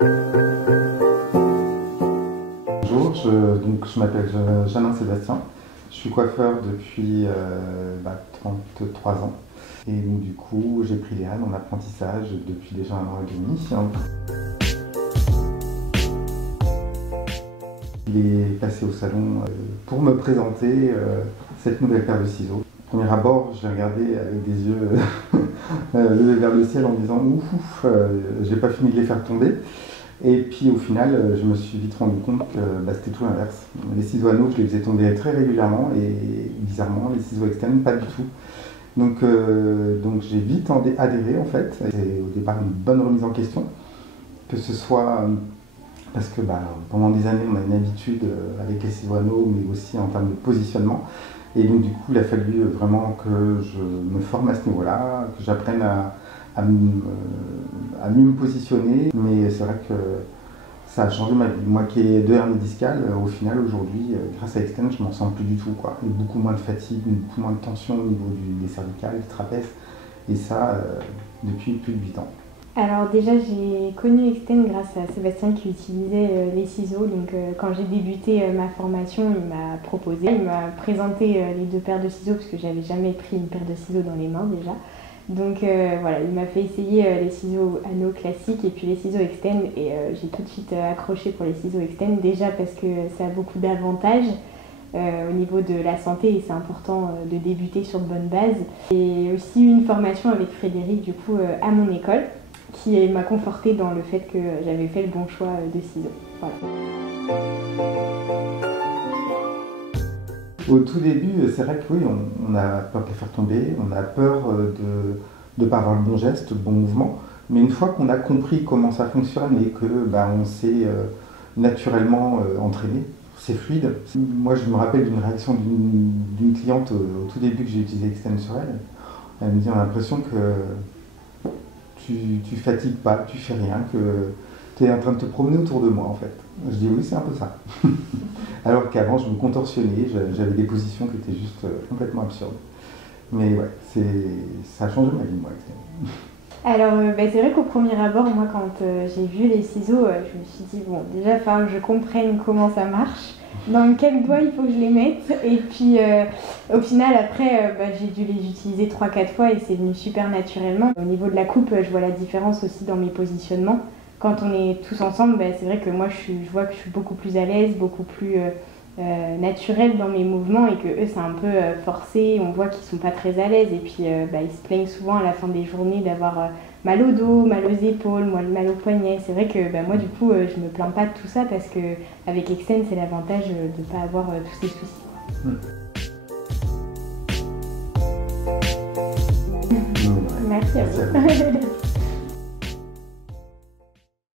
Bonjour, je m'appelle Jeannin Sébastien. Je suis coiffeur depuis 33 ans. Et donc, du coup, j'ai pris les rênes en apprentissage depuis déjà 1 an et demi. Il est passé au salon pour me présenter cette nouvelle paire de ciseaux. Au premier abord, je l'ai regardé avec des yeux levés vers le ciel en me disant ouf, j'ai pas fini de les faire tomber. Et puis au final, je me suis vite rendu compte que c'était tout l'inverse. Les ciseaux anneaux, je les faisais tomber très régulièrement et bizarrement, les ciseaux externes, pas du tout. Donc j'ai vite adhéré en fait. C'est au départ une bonne remise en question, que ce soit parce que pendant des années on a une habitude avec les ciseaux anneaux, mais aussi en termes de positionnement. Et donc du coup il a fallu vraiment que je me forme à ce niveau-là, que j'apprenne à mieux me positionner. Mais c'est vrai que ça a changé ma vie. Moi qui ai 2 hernies discales, au final aujourd'hui, grâce à Extend, je m'en sens plus du tout, quoi. Il y a beaucoup moins de fatigue, beaucoup moins de tension au niveau des cervicales, des trapèzes. Et ça, depuis plus de 8 ans. Alors déjà j'ai connu Extend grâce à Sébastien qui utilisait les ciseaux. Donc quand j'ai débuté ma formation, il m'a présenté les 2 paires de ciseaux parce que j'avais jamais pris une paire de ciseaux dans les mains déjà. Donc voilà, il m'a fait essayer les ciseaux anneaux classiques et puis les ciseaux Extend et j'ai tout de suite accroché pour les ciseaux Extend, déjà parce que ça a beaucoup d'avantages au niveau de la santé et c'est important de débuter sur de bonnes bases. Et aussi une formation avec Frédéric du coup à mon école qui m'a confortée dans le fait que j'avais fait le bon choix de ciseaux. Voilà. Au tout début, c'est vrai que oui, on a peur de les faire tomber, on a peur de ne pas avoir le bon geste, le bon mouvement. Mais une fois qu'on a compris comment ça fonctionne et que on s'est naturellement entraîné, c'est fluide. Moi, je me rappelle d'une réaction d'une cliente au tout début que j'ai utilisé Extend sur elle. Elle me dit, on a l'impression que tu fatigues pas, tu fais rien, que tu es en train de te promener autour de moi en fait. Je dis oui, c'est un peu ça. Alors qu'avant, je me contorsionnais, j'avais des positions qui étaient juste complètement absurdes. Mais ouais, ça a changé ma vie, moi. Alors, c'est vrai qu'au premier abord, moi, quand j'ai vu les ciseaux, je me suis dit, bon, déjà, il faut que je comprenne comment ça marche, dans quel doigt il faut que je les mette. Et puis, au final, après, j'ai dû les utiliser 3-4 fois et c'est venu super naturellement. Au niveau de la coupe, je vois la différence aussi dans mes positionnements. Quand on est tous ensemble, c'est vrai que moi, je vois que je suis beaucoup plus à l'aise, beaucoup plus naturelle dans mes mouvements et que eux, c'est un peu forcé. On voit qu'ils sont pas très à l'aise et puis ils se plaignent souvent à la fin des journées d'avoir mal au dos, mal aux épaules, mal aux poignets. C'est vrai que moi, du coup, je me plains pas de tout ça parce que avec Extend, c'est l'avantage de pas avoir tous ces soucis. Merci à vous.